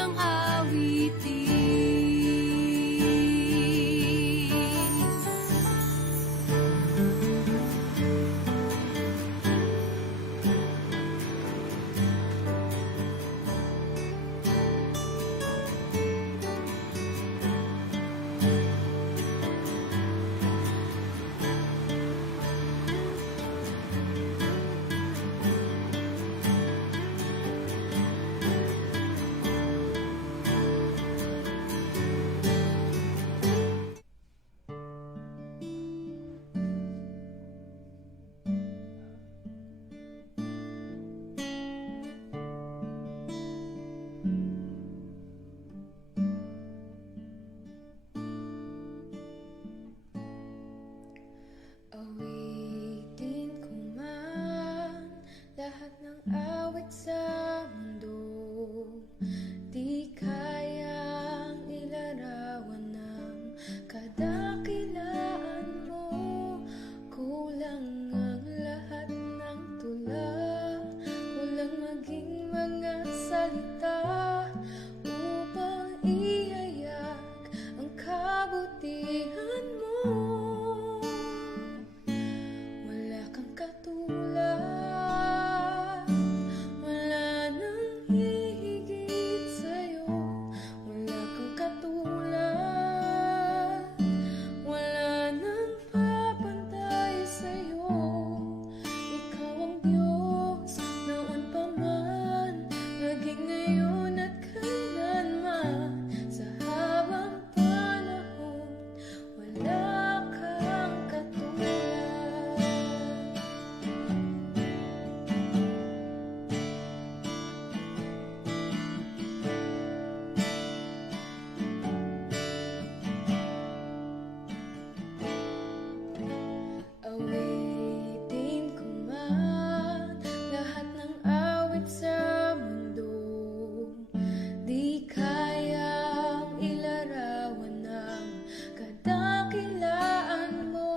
ng awitin. Awitin ko man lahat ng awit sa mundo, di kayang ilarawan ng kadakilaan mo. Kulang ang lahat ng tula, kulang maging mga salita upang ihayag ang kabutihan mo. Wala kang katulad, wala nang hihigit sa'yo. Wala kang katulad, wala nang papantay sa'yo. Ikaw ang Diyos, noon pa man, maging ngayon at kailanman. Sa habang panahon, wala kang katulad. Awitin ko man lahat ng awit sa mundo, di kayang ilarawan ng kadakilaan mo.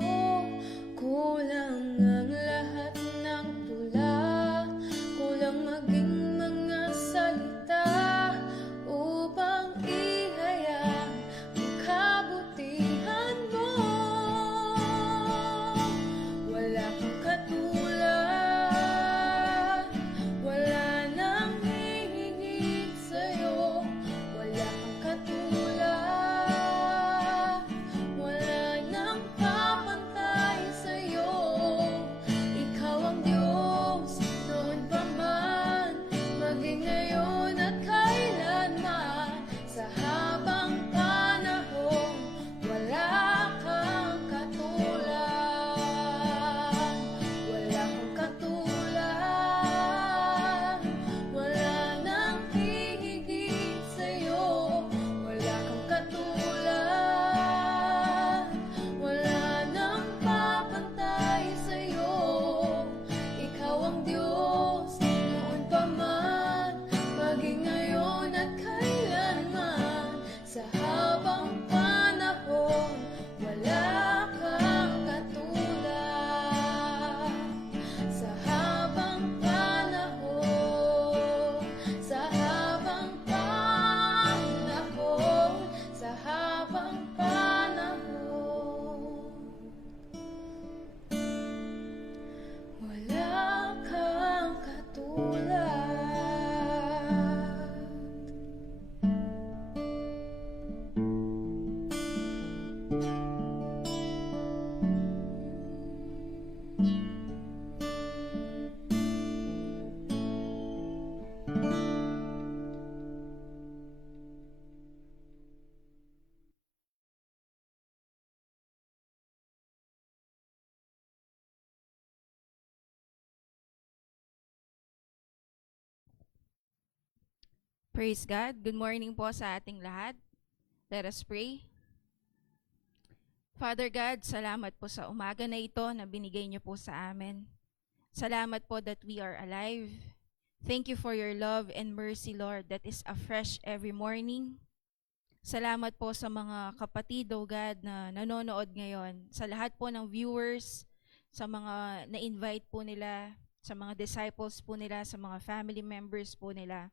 Kulang ang lahat ng tula, kulang maging mga salita upang ihayag ang kabutihan mo. Wala kang katulad, wala nang hihigit sa'yo. Wala kang katulad, wala nang papantay sa'yo. Ikaw ang Diyos, noon pa man, maging ngayon at kailanman. Sa habang panahon, wala kang katulad. Wala kang katulad, wala nang hihigit sa'yo. Wala kang katulad, wala nang papantay sa'yo. Ikaw ang Diyos, noon pa man, maging ngayon at kailanman. Sa habang panahon, wala kang katulad. Sa habang panahon, sa habang panahon, sa habang panahon, wala kang katulad. Praise God. Good morning po sa ating lahat. Let us pray. Father God, salamat po sa umaga na ito na binigay niyo po sa amin. Salamat po that we are alive. Thank you for your love and mercy, Lord, that is afresh every morning. Salamat po sa mga kapatid, O God, na nanonood ngayon. Sa lahat po ng viewers, sa mga na-invite po nila, sa mga disciples po nila, sa mga family members po nila.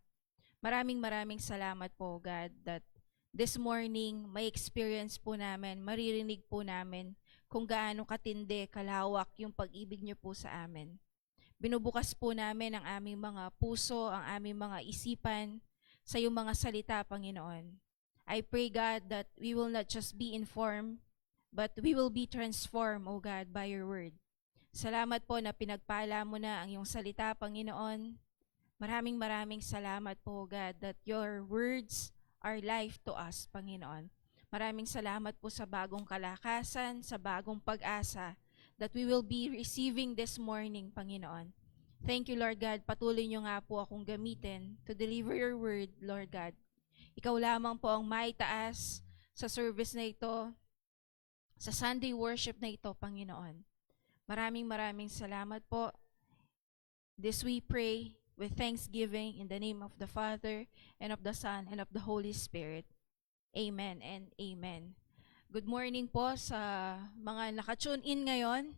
Maraming salamat po, God, that this morning may experience po namin, maririnig po namin kung gaano katindi, kalawak yung pag-ibig niyo po sa amin. Binubukas po namin ang aming mga puso, ang aming mga isipan sa iyong mga salita, Panginoon. I pray, God, that we will not just be informed, but we will be transformed, O God, by your word. Salamat po na pinagpala mo na ang iyong salita, Panginoon. Maraming salamat po, God, that your words are life to us, Panginoon. Maraming salamat po sa bagong kalakasan, sa bagong pag-asa that we will be receiving this morning, Panginoon. Thank you, Lord God. Patuloy niyo nga po akong gamitin to deliver your word, Lord God. Ikaw lamang po ang maitaas sa service na ito, sa Sunday worship na ito, Panginoon. Maraming salamat po. This we pray with thanksgiving in the name of the Father, and of the Son, and of the Holy Spirit. Amen and amen. Good morning po sa mga naka-tune in ngayon.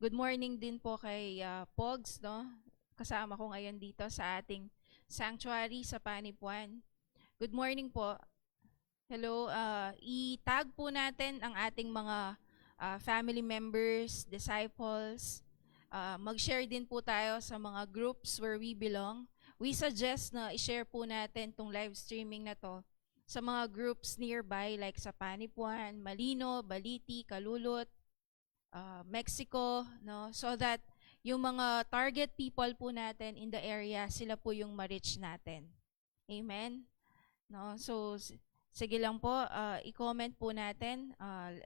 Good morning din po kay Pogs, no? Kasama ko ngayon dito sa ating sanctuary sa Panipuan. Good morning po. Hello, i-tag po natin ang ating mga family members, disciples. Mag-share din po tayo sa mga groups where we belong. We suggest na i-share po natin tong live streaming na to sa mga groups nearby like sa Panipuan, Malino, Baliti, Kalulot, Mexico, no? So that yung mga target people po natin in the area, sila po yung ma-reach natin. Amen? No? So, sige lang po, i-comment po natin.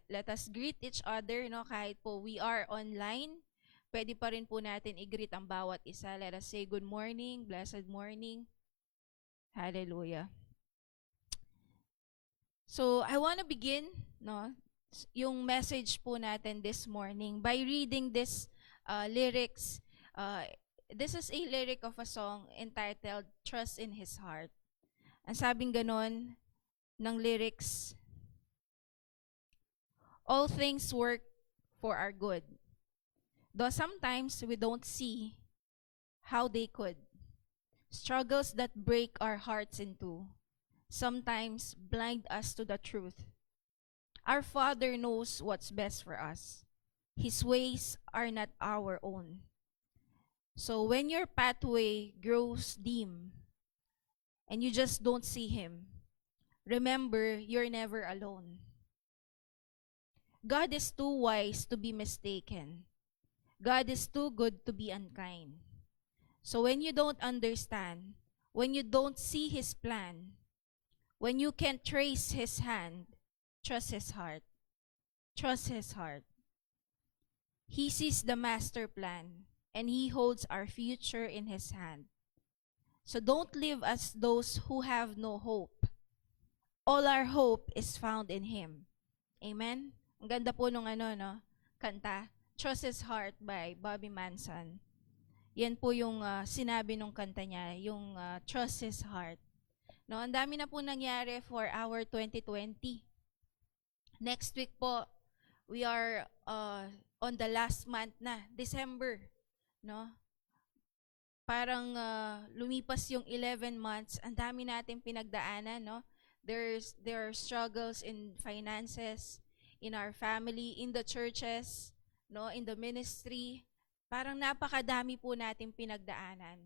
Let us greet each other, no? Kahit po we are online. Pwede pa rin po natin i-greet ang bawat isa. Let us say good morning, blessed morning. Hallelujah. So, I want to begin, no, yung message po natin this morning by reading this lyrics. This is a lyric of a song entitled Trust in His Heart. Ang sabing ganon ng lyrics, all things work for our good. Though sometimes we don't see how they could. Struggles that break our hearts in two sometimes blind us to the truth. Our Father knows what's best for us. His ways are not our own. So when your pathway grows dim and you just don't see Him, remember you're never alone. God is too wise to be mistaken. God is too good to be unkind. So when you don't understand, when you don't see His plan, when you can't trace His hand, trust His heart. Trust His heart. He sees the master plan, and He holds our future in His hand. So don't live as those who have no hope. All our hope is found in Him. Amen? Ang ganda po nung kanta. Trust His Heart by Bobby Manson. Yan po yung sinabi nung kanta niya, yung Trust His Heart. No, ang dami na po nangyari for our 2020. Next week po, we are on the last month na, December. No? Parang lumipas yung 11 months, ang dami natin pinagdaanan, no? There are struggles in finances, in our family, in the churches, no, in the ministry. Parang napakadami po natin pinagdaanan.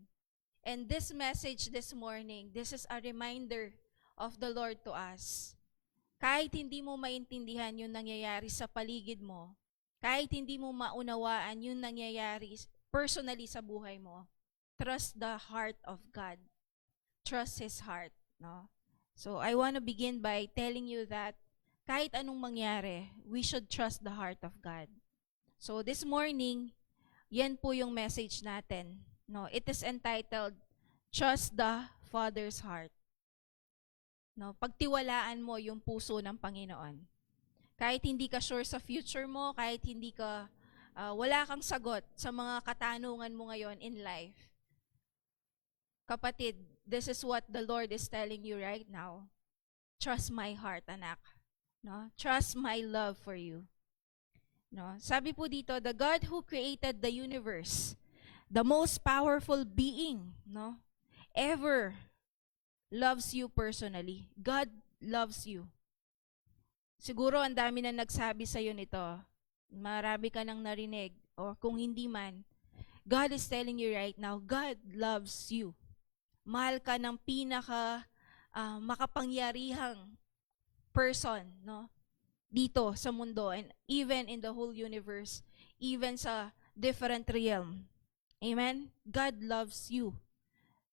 And this message this morning, this is a reminder of the Lord to us. Kahit hindi mo maintindihan yung nangyayari sa paligid mo, kahit hindi mo maunawaan yung nangyayari personally sa buhay mo, trust the heart of God. Trust His heart, no? So I want to begin by telling you that kahit anong mangyari, we should trust the heart of God. So this morning, yan po yung message natin. No, it is entitled Trust the Father's Heart. No, pagtiwalaan mo yung puso ng Panginoon. Kahit hindi ka sure sa future mo, kahit hindi ka wala kang sagot sa mga katanungan mo ngayon in life. Kapatid, this is what the Lord is telling you right now. Trust my heart, anak. No? Trust my love for you. No? Sabi po dito, the God who created the universe, the most powerful being, no, ever loves you personally. God loves you. Siguro ang dami na nagsabi sa'yo nito. Marami ka nang narinig. Or kung hindi man, God is telling you right now, God loves you. Mahal ka ng pinaka makapangyarihang person, no? Dito sa mundo and even in the whole universe, even sa different realm. Amen? God loves you.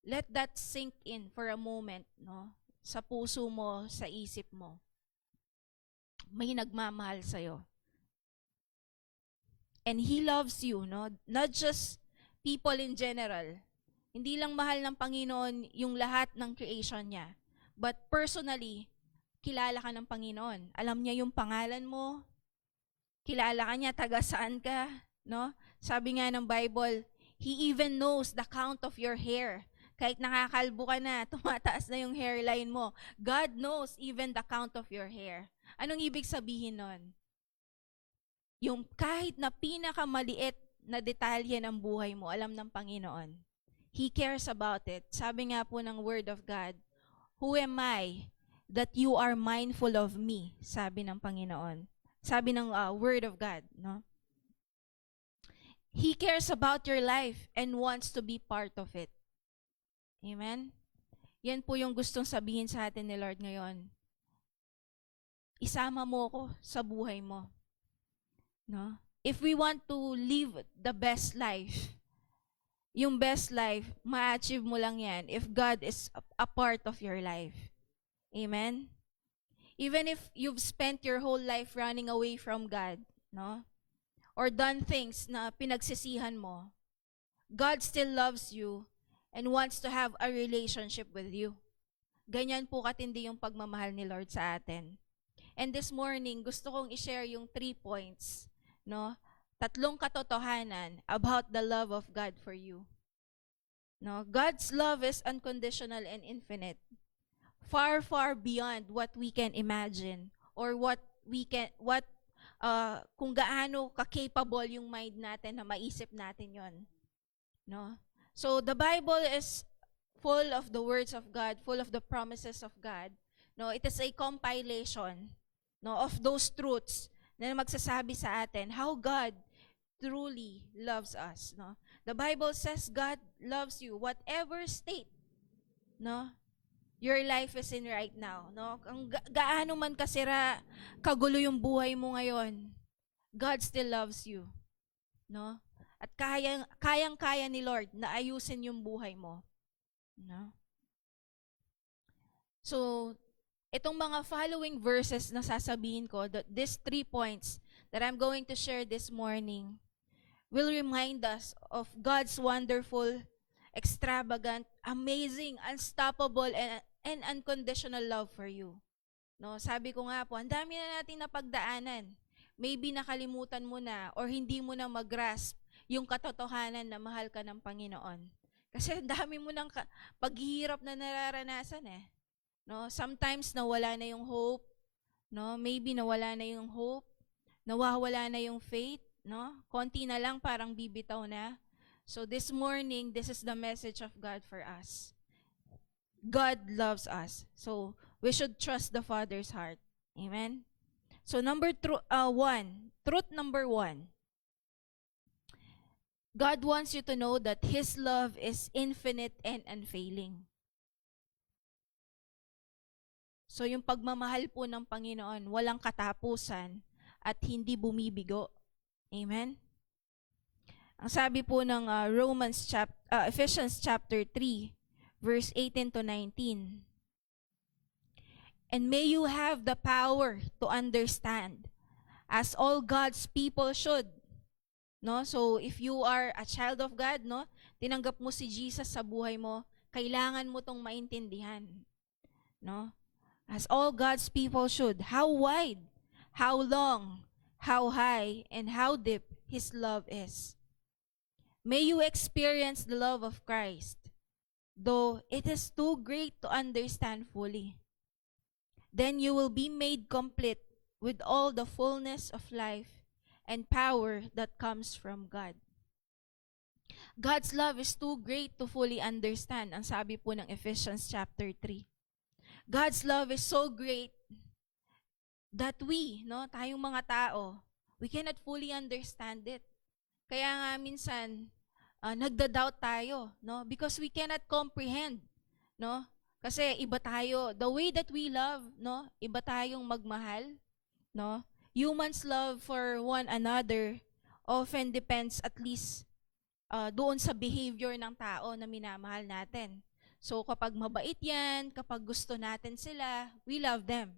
Let that sink in for a moment, no? Sa puso mo, sa isip mo. May nagmamahal sa'yo. And He loves you, no? Not just people in general. Hindi lang mahal ng Panginoon yung lahat ng creation niya. But personally, kilala ka ng Panginoon. Alam niya yung pangalan mo. Kilala ka niya, taga saan ka, no? Sabi nga ng Bible, He even knows the count of your hair. Kahit nakakalbo ka na, tumataas na yung hairline mo. God knows even the count of your hair. Anong ibig sabihin nun? Yung kahit na pinakamaliit na detalye ng buhay mo, alam ng Panginoon. He cares about it. Sabi nga po ng Word of God, who am I that you are mindful of me? Sabi ng Panginoon. Sabi ng Word of God, no? He cares about your life and wants to be part of it. Amen? Yan po yung gustong sabihin sa atin ni Lord ngayon. Isama mo ko sa buhay mo. No? If we want to live the best life, yung best life, ma-achieve mo lang yan if God is a part of your life. Amen? Even if you've spent your whole life running away from God, no? Or done things na pinagsisihan mo, God still loves you and wants to have a relationship with you. Ganyan po katindi yung pagmamahal ni Lord sa atin. And this morning, gusto kong i-share yung 3 points, no? 3 katotohanan about the love of God for you. No, God's love is unconditional and infinite. Far, far beyond what we can imagine or kung gaano ka-capable yung mind natin na maisip natin yon, no? So the Bible is full of the words of God, full of the promises of God. No, it is a compilation, no, of those truths na magsasabi sa atin how God truly loves us, no? The Bible says God loves you whatever state, no, your life is in right now, no? Kung gaano man kasira, kagulo yung buhay mo ngayon, God still loves you, no? At kayang-kaya ni Lord na ayusin yung buhay mo, no? So, itong mga following verses na sasabihin ko, these 3 points that I'm going to share this morning will remind us of God's wonderful, extravagant, amazing, unstoppable, and unconditional love for you. No, sabi ko nga po, ang dami na nating napagdaanan. Maybe nakalimutan mo na or hindi mo na mag-grasp yung katotohanan na mahal ka ng Panginoon. Kasi ang dami mo ng paghihirap na nararanasan eh. No, sometimes nawala na yung hope, no? Maybe nawala na yung hope, nawawala na yung faith, no? Konti na lang parang bibitaw na. So this morning, this is the message of God for us. God loves us. So we should trust the Father's heart. Amen. So truth number one. God wants you to know that His love is infinite and unfailing. So yung pagmamahal po ng Panginoon, walang katapusan at hindi bumibigo. Amen? Ang sabi po ng Ephesians chapter 3, verse 18 to 19. And may you have the power to understand, as all God's people should. No? So if you are a child of God, no, tinanggap mo si Jesus sa buhay mo, kailangan mo tong maintindihan. No? As all God's people should. How wide, how long, how high, and how deep His love is. May you experience the love of Christ, though it is too great to understand fully. Then you will be made complete with all the fullness of life and power that comes from God. God's love is too great to fully understand, ang sabi po ng Ephesians chapter 3. God's love is so great that we, no, tayong mga tao, we cannot fully understand it. Kaya nga minsan, nagda-doubt tayo, no? Because we cannot comprehend, no? Kasi iba tayo. The way that we love, no? Iba tayong magmahal, no? Humans' love for one another often depends at least doon sa behavior ng tao na minamahal natin. So kapag mabait yan, kapag gusto natin sila, we love them,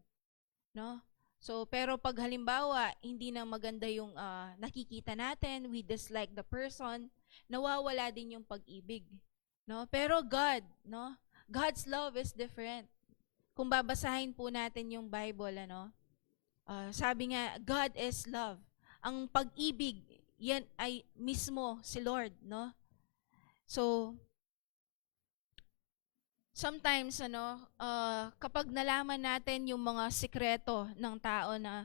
no? So pero pag halimbawa hindi na maganda yung nakikita natin, we dislike the person, nawawala din yung pag-ibig, no? Pero God, no? God's love is different. Kung babasahin po natin yung Bible, ano? Sabi nga, God is love. Ang pag-ibig, yan ay mismo si Lord, no? So, sometimes, kapag nalaman natin yung mga sikreto ng tao na,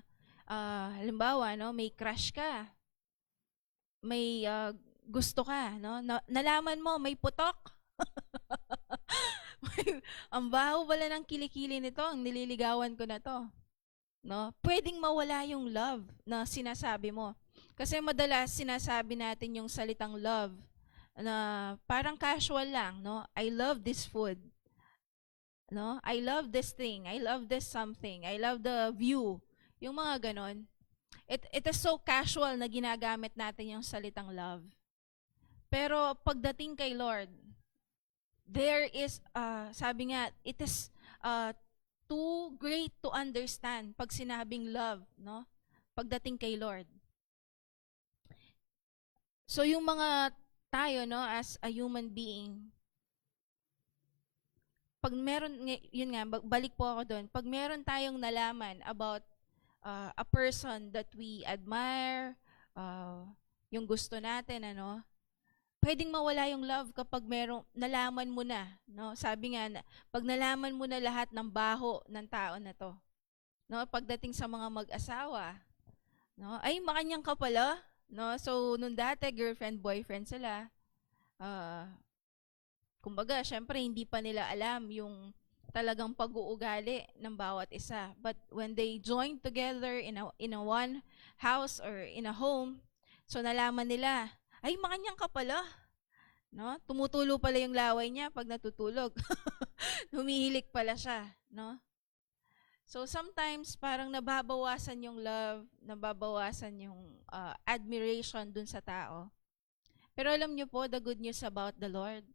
halimbawa, no, may crush ka, may gusto ka, no? Nalaman mo, may putok. Ang baho pala ng kilikili nito, ang nililigawan ko na to. No? Pwedeng mawala yung love na sinasabi mo. Kasi madalas sinasabi natin yung salitang love na parang casual lang, no? I love this food. No? I love this thing. I love this something. I love the view. Yung mga ganon. It is so casual na ginagamit natin yung salitang love. Pero pagdating kay Lord, there is, sabi nga, it is too great to understand pag sinabing love, no? Pagdating kay Lord. So yung mga tayo, no, as a human being, pag meron, yun nga, balik po ako doon, pag meron tayong nalaman about a person that we admire, yung gusto natin, ano, pwedeng mawala yung love kapag nalaman mo na, no? Sabi nga, pag nalaman mo na lahat ng baho ng tao na to, no? Pagdating sa mga mag-asawa, no? Ay, makanyang ka pala, no? So, nung dati, girlfriend, boyfriend sila, kumbaga, syempre, hindi pa nila alam yung talagang pag-uugali ng bawat isa. But when they join together in a one house or in a home, so nalaman nila, ay, makanyang ka pala. No? Tumutulo pala yung laway niya pag natutulog. Humihilik pala siya. No? So sometimes, parang nababawasan yung love, nababawasan yung admiration dun sa tao. Pero alam niyo po, the good news about the Lord,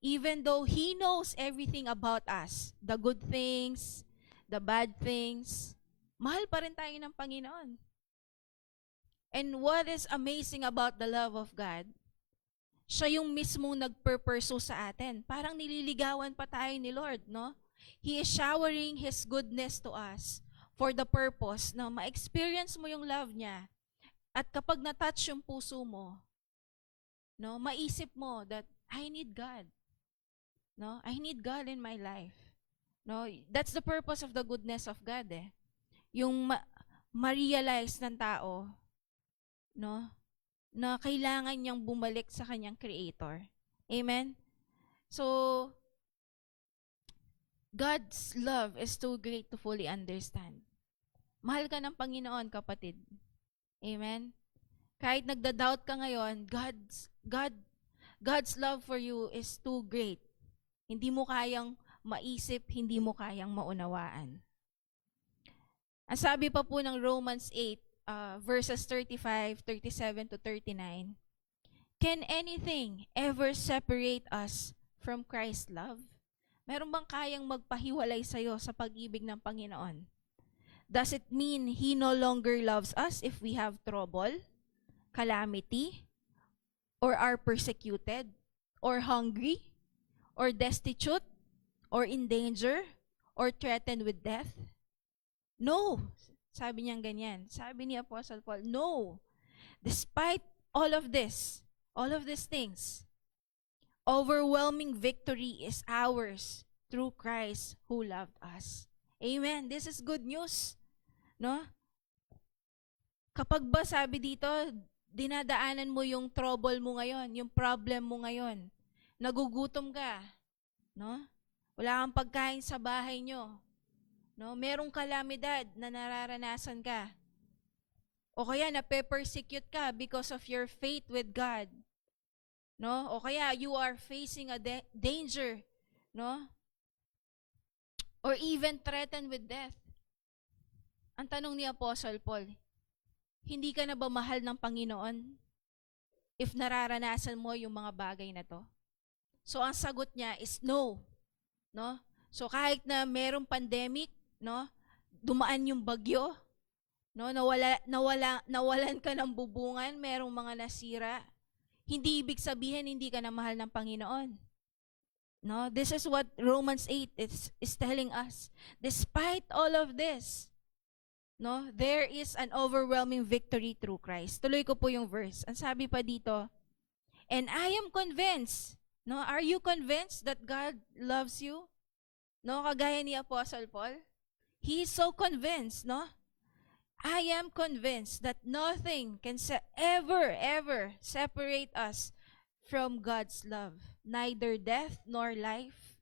even though He knows everything about us, the good things, the bad things, mahal pa rin tayo ng Panginoon. And what is amazing about the love of God, siya yung mismong nagpurpursue sa atin. Parang nililigawan pa tayo ni Lord, no? He is showering His goodness to us for the purpose na ma-experience mo yung love niya. At kapag na-touch yung puso mo, no, maisip mo that I need God. No? I need God in my life. No? That's the purpose of the goodness of God, eh. Yung ma-realize ng tao, no, na kailangan niyang bumalik sa kanyang Creator. Amen? So, God's love is too great to fully understand. Mahal ka ng Panginoon, kapatid. Amen? Kahit nagda-doubt ka ngayon, God's love for you is too great. Hindi mo kayang maisip, hindi mo kayang maunawaan. Ang sabi pa po ng Romans 8, verses 35, 37 to 39, can anything ever separate us from Christ's love? Meron bang kayang magpahiwalay sa'yo sa pag-ibig ng Panginoon? Does it mean He no longer loves us if we have trouble, calamity, or are persecuted, or hungry, or destitute, or in danger, or threatened with death? No. Sabi niya ganyan. Sabi ni Apostle Paul, no. Despite all of these things, overwhelming victory is ours through Christ who loved us. Amen. This is good news. No? Kapag ba sabi dito, dinadaanan mo yung trouble mo ngayon, yung problem mo ngayon, nagugutom ka, no? Wala kang pagkain sa bahay nyo. No? Merong kalamidad na nararanasan ka. O kaya nape-persecute ka because of your faith with God. No? O kaya you are facing a danger, no? Or even threatened with death. Ang tanong ni Apostle Paul, hindi ka na ba mahal ng Panginoon if nararanasan mo yung mga bagay na to? So ang sagot niya is no, no? So kahit na merong pandemic, no? Dumaan yung bagyo, no? Nawalan ka ng bubungan, merong mga nasira. Hindi ibig sabihin hindi ka na mahal ng Panginoon. No, this is what Romans 8 is telling us. Despite all of this, no, there is an overwhelming victory through Christ. Tuloy ko po yung verse. Ang sabi pa dito, and I am convinced, no, are you convinced that God loves you? No, kagaya ni Apostle Paul, he is so convinced, no? I am convinced that nothing can ever separate us from God's love. Neither death nor life,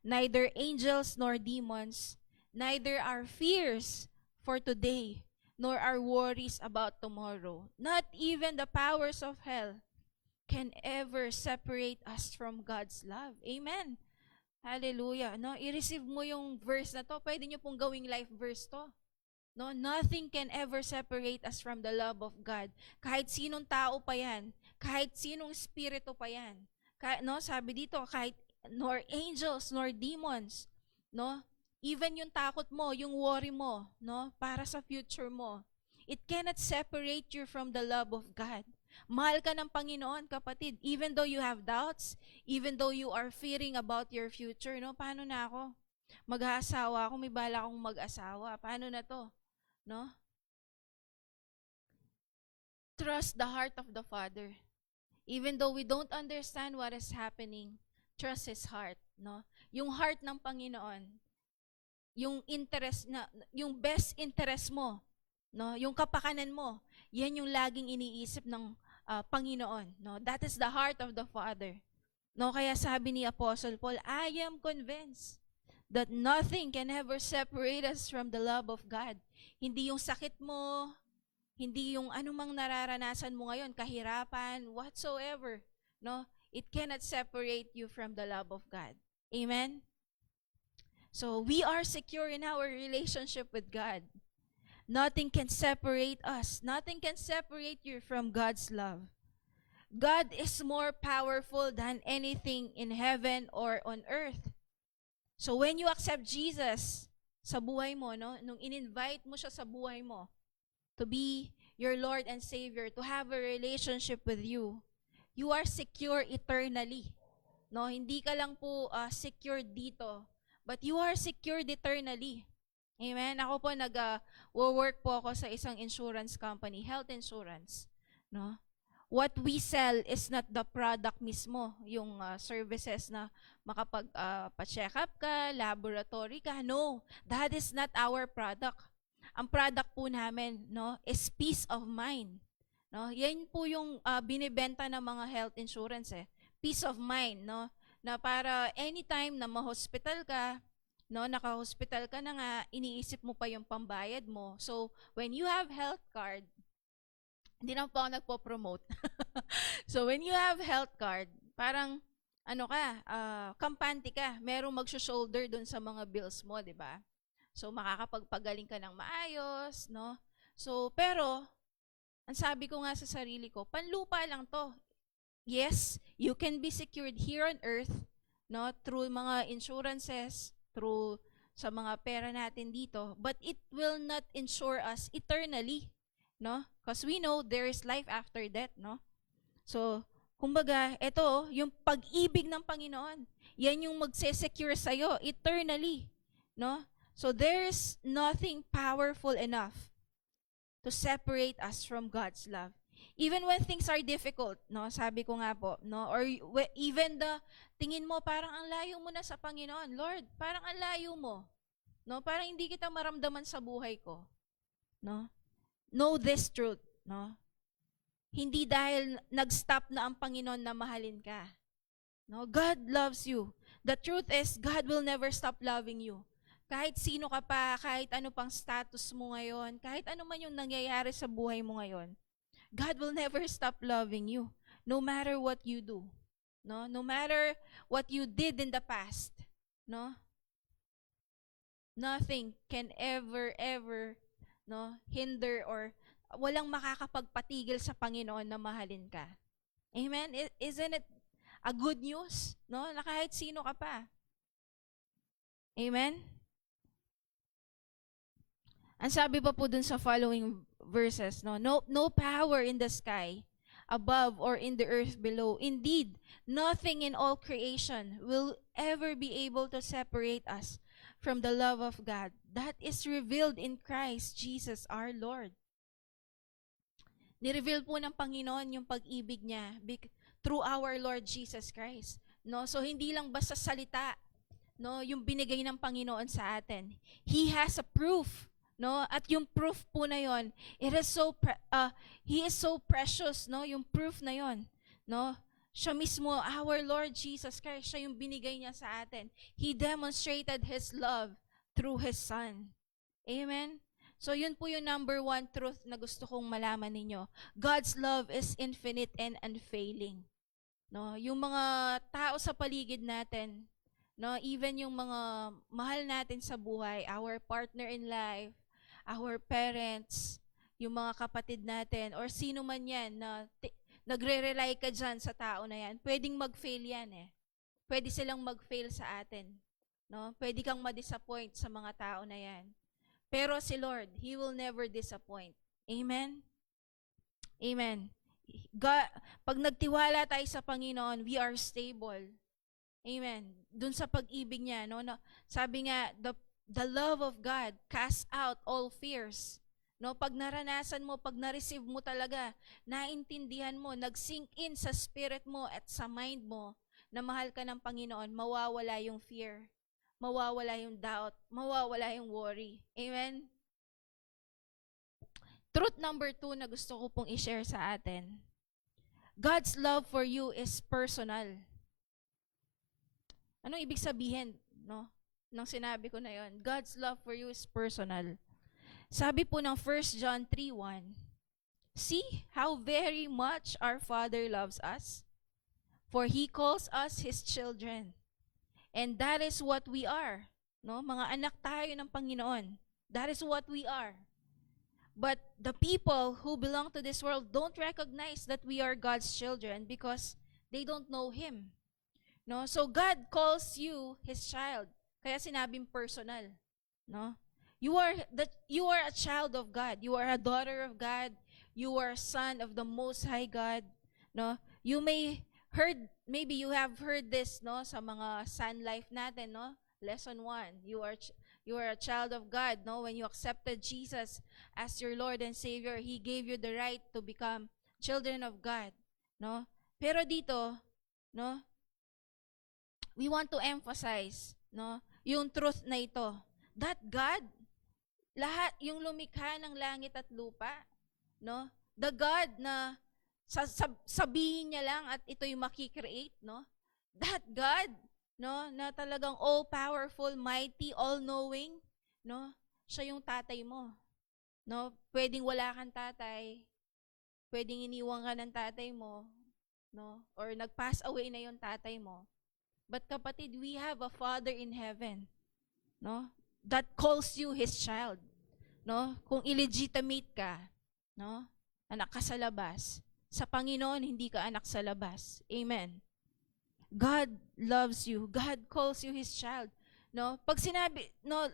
neither angels nor demons, neither our fears for today, nor our worries about tomorrow. Not even the powers of hell can ever separate us from God's love. Amen. Hallelujah. No, i-receive mo yung verse na to. Pwede nyo pong gawing life verse to. No, nothing can ever separate us from the love of God. Kahit sinong tao pa yan, kahit sinong spirito pa yan. No, sabi dito, kahit nor angels nor demons, no? Even yung takot mo, yung worry mo, no, para sa future mo, it cannot separate you from the love of God. Mahal ka ng Panginoon, kapatid. Even though you have doubts, even though you are fearing about your future, no? Paano na ako? Mag-aasawa ako, may bala akong mag-asawa. Paano na to? No? Trust the heart of the Father. Even though we don't understand what is happening, trust His heart, no? Yung heart ng Panginoon, yung interest na, yung best interest mo, no? Yung kapakanan mo, yan yung laging iniisip ng Panginoon, no? That is the heart of the Father. No, kaya sabi ni Apostle Paul, I am convinced that nothing can ever separate us from the love of God. Hindi yung sakit mo, hindi yung anumang nararanasan mo ngayon, kahirapan, whatsoever, no? It cannot separate you from the love of God. Amen? So, we are secure in our relationship with God. Nothing can separate us. Nothing can separate you from God's love. God is more powerful than anything in heaven or on earth. So, when you accept Jesus sa buhay mo, no? Nung in-invite mo siya sa buhay mo, to be your Lord and Savior, to have a relationship with you, you are secure eternally. No, hindi ka lang po secure dito, but you are secured eternally. Amen. Ako po work po ako sa isang insurance company, health insurance, no? What we sell is not the product mismo, yung services na makapag-pa-check up ka, laboratory ka. No, that is not our product. Ang product po namin, no, is peace of mind. No, yan po yung binibenta ng mga health insurance Peace of mind, no, na para anytime na ma-hospital ka, no, naka-hospital ka na nga, iniisip mo pa yung pambayad mo. So, when you have health card, hindi na po ako nagpo-promote. So, when you have health card, parang kampante ka, merong mag-shoulder dun sa mga bills mo, di ba? So, makakapagpagaling ka ng maayos, no? So, pero, ang sabi ko nga sa sarili ko, panlupa lang to. Yes, you can be secured here on earth, no? Through mga insurances, through sa mga pera natin dito, but it will not insure us eternally, no? Because we know there is life after death, no? So, kumbaga, ito, yung pag-ibig ng Panginoon, yan yung magse-secure sa'yo eternally, no? So there is nothing powerful enough to separate us from God's love. Even when things are difficult, no? Sabi ko nga po, no? Or even tingin mo parang ang layo mo na sa Panginoon. Lord, parang ang layo mo. No? Parang hindi kita maramdaman sa buhay ko. No? Know this truth, no? Hindi dahil nag-stop na ang Panginoon na mahalin ka. No? God loves you. The truth is, God will never stop loving you. Kahit sino ka pa, kahit ano pang status mo ngayon, kahit ano man yung nangyayari sa buhay mo ngayon, God will never stop loving you. No matter what you do. No? No matter what you did in the past. No? Nothing can ever, no, hinder or walang makakapagpatigil sa Panginoon na mahalin ka. Amen? Isn't it a good news? No? Na kahit sino ka pa. Amen? Ang sabi pa po dun sa following verses, no power in the sky above or in the earth below. Indeed, nothing in all creation will ever be able to separate us from the love of God that is revealed in Christ Jesus our Lord. Nireveal po ng Panginoon yung pag-ibig niya through our Lord Jesus Christ. No? So hindi lang basta salita, no, yung binigay ng Panginoon sa atin. He has a proof, no? At yung proof po na yon, he is so precious, no? Yung proof na yon, no? Siya mismo, our Lord Jesus Christ, siya yung binigay niya sa atin. He demonstrated His love through His Son. Amen? So yun po yung number one truth na gusto kong malaman ninyo. God's love is infinite and unfailing. No, yung mga tao sa paligid natin, no, even yung mga mahal natin sa buhay, our partner in life, our parents, yung mga kapatid natin, or sino man yan na nagre-rely ka dyan sa tao na yan, pwedeng mag-fail yan eh. Pwede silang mag-fail sa atin. No? Pwede kang ma-disappoint sa mga tao na yan. Pero si Lord, He will never disappoint. Amen? Amen. God, pag nagtiwala tayo sa Panginoon, we are stable. Amen. Dun sa pag-ibig niya, no? Sabi nga, the love of God casts out all fears. No, pag naranasan mo, pag na-receive mo talaga, naintindihan mo, nag-sink in sa spirit mo at sa mind mo na mahal ka ng Panginoon, mawawala yung fear. Mawawala yung doubt, mawawala yung worry. Amen? Truth number 2 na gusto ko pong i-share sa atin. God's love for you is personal. Anong ibig sabihin, no? Nang sinabi ko na yon, God's love for you is personal. Sabi po ng 1 John 3:1, see how very much our Father loves us, for He calls us His children. And that is what we are. No? Mga anak tayo ng Panginoon. That is what we are. But the people who belong to this world don't recognize that we are God's children because they don't know Him. No? So God calls you His child. Kaya sinabing personal. No? You are a child of God. You are a daughter of God. You are a son of the Most High God. No? You may maybe you have heard this, no, sa mga Sun Life natin, no? Lesson 1. You are a child of God, no? When you accepted Jesus as your Lord and Savior, He gave you the right to become children of God, no? Pero dito, no, we want to emphasize, no, yung truth na ito. That God, lahat yung lumikha ng langit at lupa, no? The God na sabihin niya lang at ito'y makikreate, no? That God, no, na talagang all-powerful, mighty, all-knowing, no? Siya yung tatay mo. No? Pwedeng wala kang tatay, pwedeng iniwan ka ng tatay mo, no? Or nag-pass away na yung tatay mo. But kapatid, we have a Father in heaven, no? That calls you His child, no? Kung illegitimate ka, no? Anak ka sa labas. Sa Panginoon, hindi ka anak sa labas. Amen. God loves you. God calls you His child. No? Pag sinabi, no,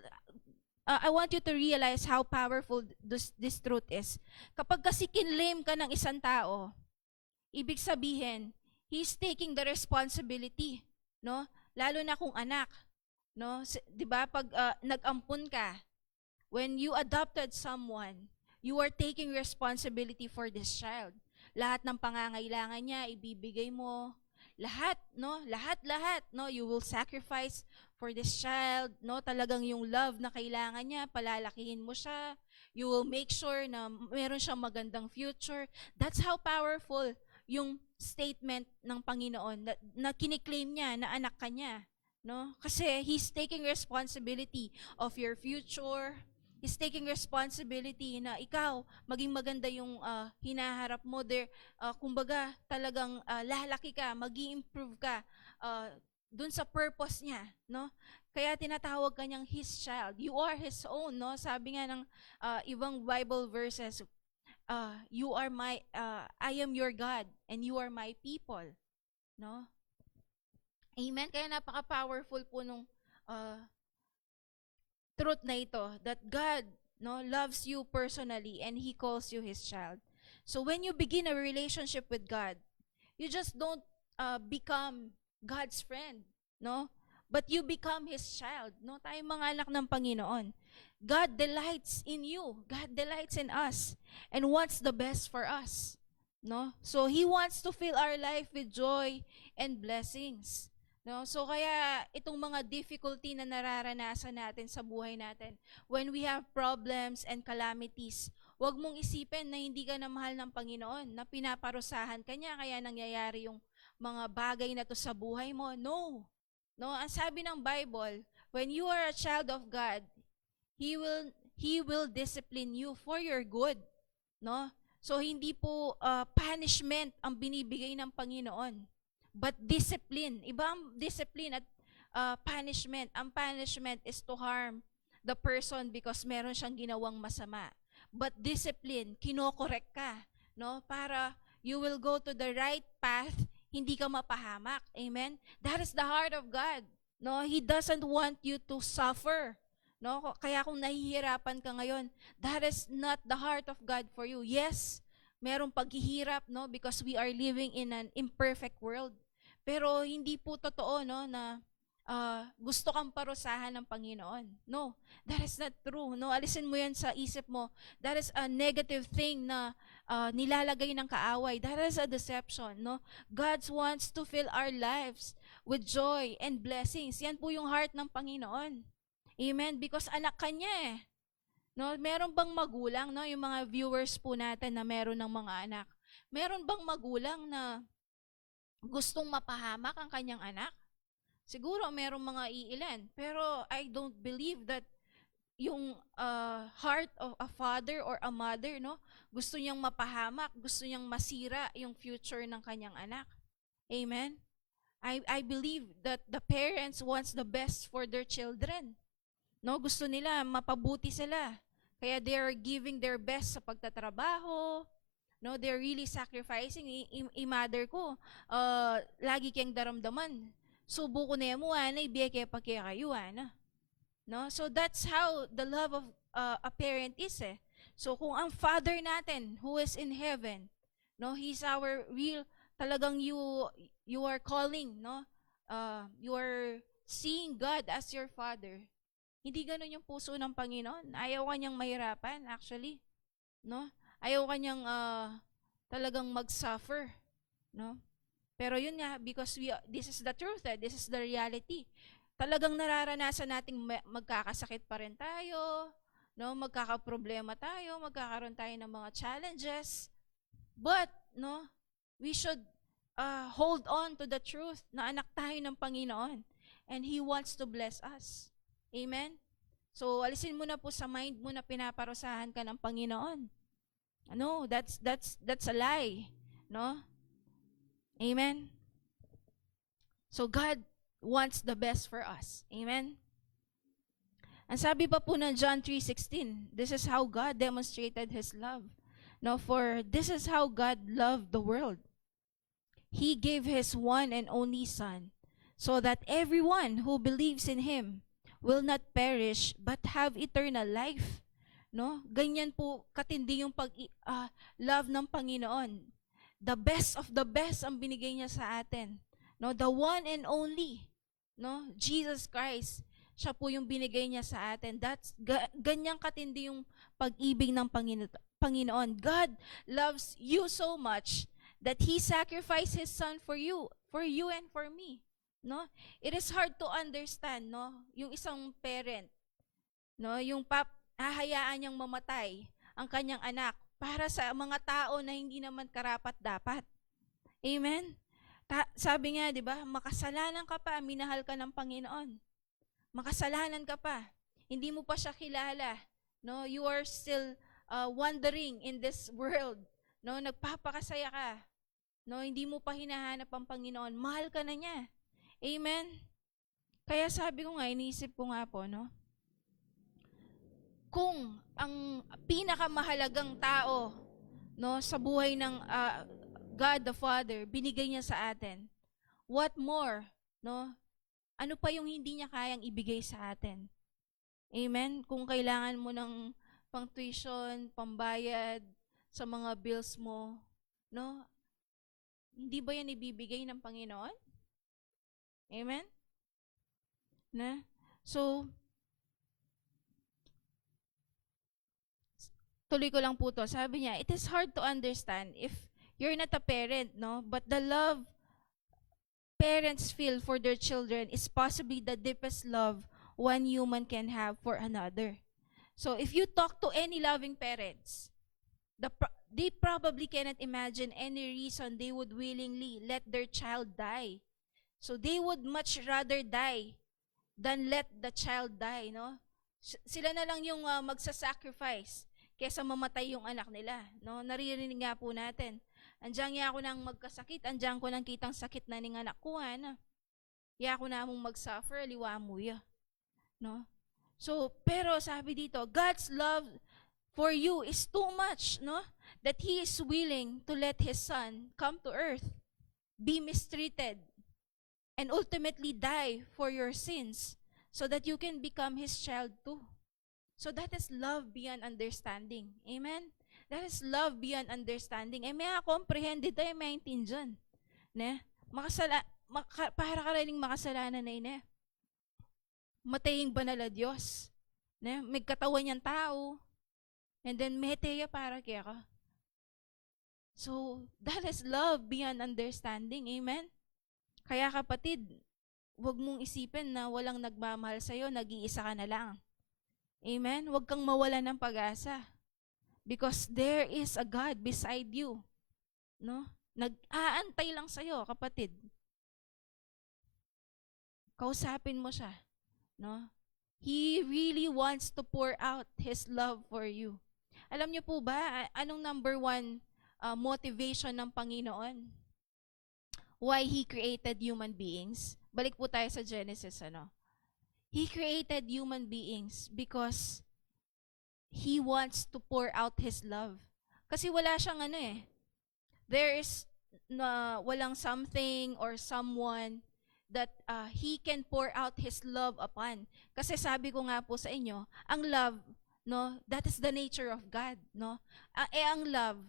I want you to realize how powerful this truth is. Kapag kasi kinlame ka ng isang tao, ibig sabihin, he's taking the responsibility, no? Lalo na kung anak, no? 'Di ba? Pag nag-ampun ka, when you adopted someone, you are taking responsibility for this child. Lahat ng pangangailangan niya ibibigay mo. Lahat, no? Lahat, no? You will sacrifice for this child, no? Talagang yung love na kailangan niya, palalakihin mo siya. You will make sure na meron siyang magandang future. That's how powerful yung statement ng Panginoon na kiniklaim niya na anak ka niya, no? Kasi He's taking responsibility of your future. He's taking responsibility na ikaw maging maganda yung hinaharap mo there. Kumbaga talagang lalaki ka, magi-improve ka dun sa purpose niya, no? Kaya tinatawag kanyang His child. You are His own, no? Sabi nga ng ibang Bible verses, I am your God and you are my people, no? Amen. Kaya napaka-powerful po nung uh, truth na ito that God, no, loves you personally and He calls you His child. So when you begin a relationship with God, you just don't become God's friend, no? But you become His child, no? Tayong mga anak ng Panginoon. God delights in you. God delights in us and wants the best for us, no? So He wants to fill our life with joy and blessings. No? So kaya itong mga difficulty na nararanasan natin sa buhay natin, when we have problems and calamities, huwag mong isipin na hindi ka na mahal ng Panginoon, na pinaparusahan ka niya, kaya nangyayari yung mga bagay na to sa buhay mo. No. No, ang sabi ng Bible, when you are a child of God, He will discipline you for your good. No? So hindi po punishment ang binibigay ng Panginoon, but discipline. Iba ang discipline at punishment. Ang punishment is to harm the person because meron siyang ginawang masama. But discipline, kinokorek ka, no? Para you will go to the right path, hindi ka mapahamak. Amen? That is the heart of God. No, He doesn't want you to suffer. No? Kaya kung nahihirapan ka ngayon, that is not the heart of God for you. Yes, merong paghihirap, no, because we are living in an imperfect world. Pero hindi po totoo, no, na gusto kang parusahan ng Panginoon. No, that is not true. No, alisin mo 'yan sa isip mo. That is a negative thing na nilalagay ng kaaway. That is a deception, no? God wants to fill our lives with joy and blessings. Yan po yung heart ng Panginoon. Amen, because anak ka niya eh. No, meron bang magulang, no, yung mga viewers po natin na meron ng mga anak? Meron bang magulang na gustong mapahamak ang kanyang anak? Siguro merong mga iilan, pero I don't believe that yung heart of a father or a mother, no, gusto niyang mapahamak, gusto niyang masira yung future ng kanyang anak. Amen? I believe that the parents wants the best for their children. No, gusto nila mapabuti sila. Kaya they are giving their best sa pagtatrabaho. No, they're really sacrificing. I-mother ko, lagi kang daramdaman. Subo ko na mo, anay, biyake pa kaya kayo, ana. No? So that's how the love of a parent is eh. So kung ang Father natin who is in heaven, no, He's our real, talagang you are calling, no? You are seeing God as your Father. Hindi ganoon yung puso ng Panginoon. Ayaw kanyang mahirapan, actually. No? Ayaw kanyang talagang mag-suffer. No? Pero yun nga, because this is the truth, this is the reality. Talagang nararanasan nating magkakasakit pa rin tayo, no? Magkakaproblema tayo, magkakaroon tayo ng mga challenges. But, no, we should hold on to the truth na anak tayo ng Panginoon. And He wants to bless us. Amen? So, alisin mo na po sa mind mo na pinaparusahan ka ng Panginoon. No, that's a lie. No? Amen? So, God wants the best for us. Amen? Ang sabi pa po ng John 3:16, this is how God demonstrated His love. No, for this is how God loved the world. He gave His one and only Son, so that everyone who believes in Him will not perish but have eternal life. No? Ganyan po katindi yung love ng Panginoon. The best of the best ang binigay niya sa atin. No, the one and only, no, Jesus Christ. Siya po yung binigay niya sa atin. That's ganyang katindi yung pag-ibig ng Panginoon. God loves you so much that He sacrificed His Son for you and for me. No? It is hard to understand, no? Yung isang parent, no, yung hahayaan niyang mamatay ang kanyang anak para sa mga tao na hindi naman karapat-dapat. Amen? Sabi nga, 'di ba, makasalanan ka pa, minahal ka ng Panginoon. Makasalanan ka pa. Hindi mo pa siya kilala, no? You are still wandering in this world, no? Nagpapakasaya ka, no? Hindi mo pa hinahanap ang Panginoon. Mahal ka na niya. Amen. Kaya sabi ko nga, iniisip ko nga po, no? Kung ang pinakamahalagang tao, no, sa buhay ng God the Father, binigay niya sa atin, what more, no? Ano pa yung hindi niya kayang ibigay sa atin? Amen? Kung kailangan mo ng pang tuition, pambayad sa mga bills mo, no? Hindi ba yan ibibigay ng Panginoon? Amen? Na? So, tuloy ko lang po to. Sabi niya, it is hard to understand if you're not a parent, no? But the love parents feel for their children is possibly the deepest love one human can have for another. So if you talk to any loving parents, they probably cannot imagine any reason they would willingly let their child die. So they would much rather die than let the child die, no? Sila na lang yung magsasacrifice kaysa mamatay yung anak nila, no? Naririnig nga po natin. Andiyan nga ako nang magkasakit, andiyan ko nang kitang sakit na ning anak ko, ano? Ya ako na mong mag-suffer, liwa mo ya. No? So, pero sabi dito, God's love for you is too much, no? That He is willing to let His Son come to earth, be mistreated, and ultimately die for your sins so that you can become His child too. So that is love beyond understanding. Amen? That is love beyond understanding. May comprehend ito, maintindihan. Ne? Para ka rin makasalanan na ina. Mataying banal na Diyos. Ne? May katawan niyang tao. And then, meteya para kaya ka. So, that is love beyond understanding. Amen? Kaya kapatid, huwag mong isipin na walang nagmamahal sa'yo, nag-iisa ka na lang. Amen? Huwag kang mawala ng pag-asa. Because there is a God beside you. No? Nag-aantay lang sa'yo, kapatid. Kausapin mo siya. No? He really wants to pour out His love for you. Alam niyo po ba, anong number one motivation ng Panginoon? Why He created human beings? Balik po tayo sa Genesis, ano? He created human beings because He wants to pour out His love. Kasi wala siyang there is walang something or someone that He can pour out His love upon. Kasi sabi ko nga po sa inyo, ang love, no, that is the nature of God, no? Ang love,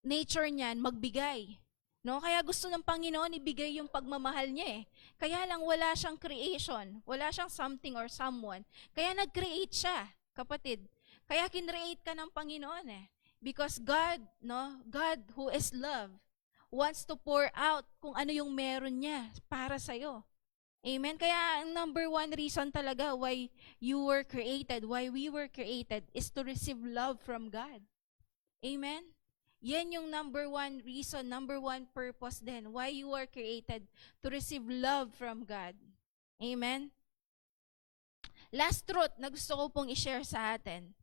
nature niyan, magbigay. No? Kaya gusto ng Panginoon ibigay yung pagmamahal niya eh. Kaya lang wala siyang creation, wala siyang something or someone. Kaya nag-create siya, kapatid. Kaya kinreate ka ng Panginoon eh. Because God, no, God who is love, wants to pour out kung ano yung meron niya para sa'yo. Amen? Kaya ang number one reason talaga why you were created, why we were created, is to receive love from God. Amen? Yan yung number one reason, number one purpose din, why you are created, to receive love from God. Amen? Last truth na gusto ko pong i-share sa atin.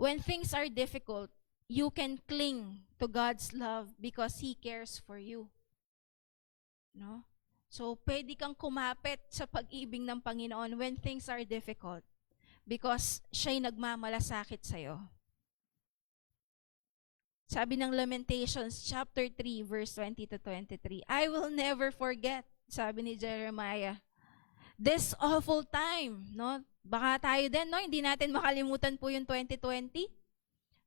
When things are difficult, you can cling to God's love because He cares for you. No? So, pwede kang kumapit sa pag-ibig ng Panginoon when things are difficult because Siya'y nagmamalasakit sa'yo. Sabi ng Lamentations chapter 3 verse 20 to 23, I will never forget, sabi ni Jeremiah, this awful time, no? Baka tayo din, no? Hindi natin makalimutan po yung 2020